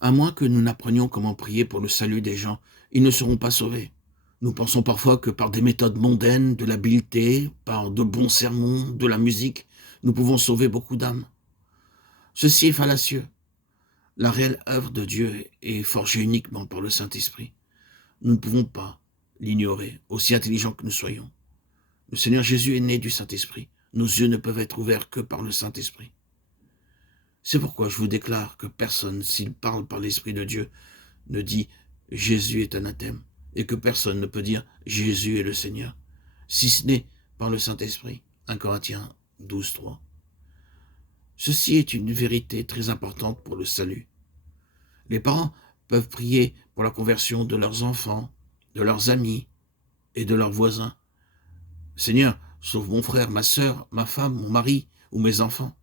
À moins que nous n'apprenions comment prier pour le salut des gens, ils ne seront pas sauvés. Nous pensons parfois que par des méthodes mondaines, de l'habileté, par de bons sermons, de la musique, nous pouvons sauver beaucoup d'âmes. Ceci est fallacieux. La réelle œuvre de Dieu est forgée uniquement par le Saint-Esprit. Nous ne pouvons pas l'ignorer, aussi intelligents que nous soyons. Le Seigneur Jésus est né du Saint-Esprit. Nos yeux ne peuvent être ouverts que par le Saint-Esprit. C'est pourquoi je vous déclare que personne, s'il parle par l'Esprit de Dieu, ne dit Jésus est anathème, et que personne ne peut dire Jésus est le Seigneur, si ce n'est par le Saint-Esprit. 1 Corinthiens 12, 3. Ceci est une vérité très importante pour le salut. Les parents peuvent prier pour la conversion de leurs enfants, de leurs amis et de leurs voisins. Seigneur, sauve mon frère, ma sœur, ma femme, mon mari ou mes enfants.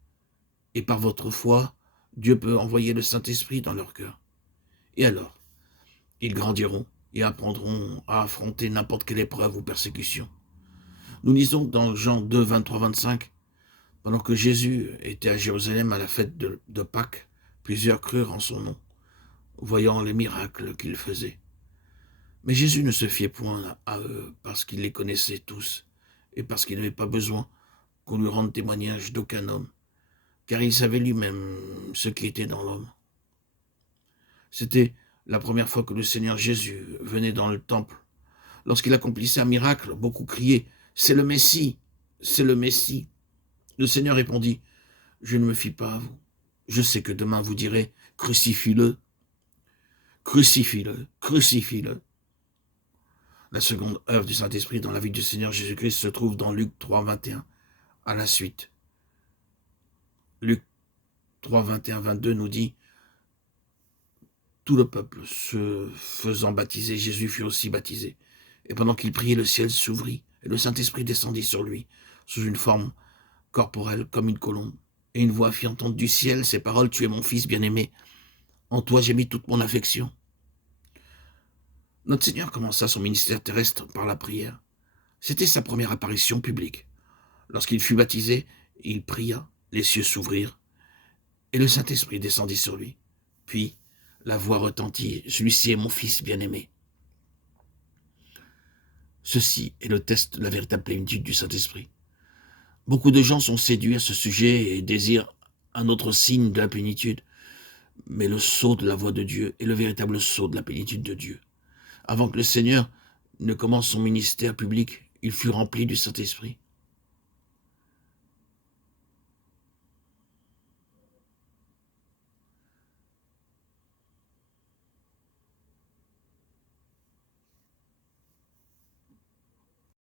Et par votre foi, Dieu peut envoyer le Saint-Esprit dans leur cœur. Et alors, ils grandiront et apprendront à affronter n'importe quelle épreuve ou persécution. Nous lisons dans Jean 2, 23, 25, pendant que Jésus était à Jérusalem à la fête de Pâques, plusieurs crurent en son nom, voyant les miracles qu'il faisait. Mais Jésus ne se fiait point à eux parce qu'il les connaissait tous et parce qu'il n'avait pas besoin qu'on lui rende témoignage d'aucun homme, car il savait lui-même ce qui était dans l'homme. C'était la première fois que le Seigneur Jésus venait dans le temple. Lorsqu'il accomplissait un miracle, beaucoup criaient « C'est le Messie, c'est le Messie ». Le Seigneur répondit « Je ne me fie pas à vous. Je sais que demain vous direz « Crucifie-le, crucifie-le, crucifie-le ». La seconde œuvre du Saint-Esprit dans la vie du Seigneur Jésus-Christ se trouve dans Luc 3, 21, à la suite. Luc 3, 21, 22 nous dit « Tout le peuple se faisant baptiser, Jésus fut aussi baptisé. Et pendant qu'il priait, le ciel s'ouvrit, et le Saint-Esprit descendit sur lui, sous une forme corporelle comme une colombe. Et une voix fit entendre du ciel ces paroles « Tu es mon fils bien-aimé, en toi j'ai mis toute mon affection. » Notre Seigneur commença son ministère terrestre par la prière. C'était sa première apparition publique. Lorsqu'il fut baptisé, il pria, les cieux s'ouvrirent, et le Saint-Esprit descendit sur lui. Puis, la voix retentit, « Celui-ci est mon fils bien-aimé. » Ceci est le test de la véritable plénitude du Saint-Esprit. Beaucoup de gens sont séduits à ce sujet et désirent un autre signe de la plénitude, mais le sceau de la voix de Dieu est le véritable sceau de la plénitude de Dieu. Avant que le Seigneur ne commence son ministère public, il fut rempli du Saint-Esprit.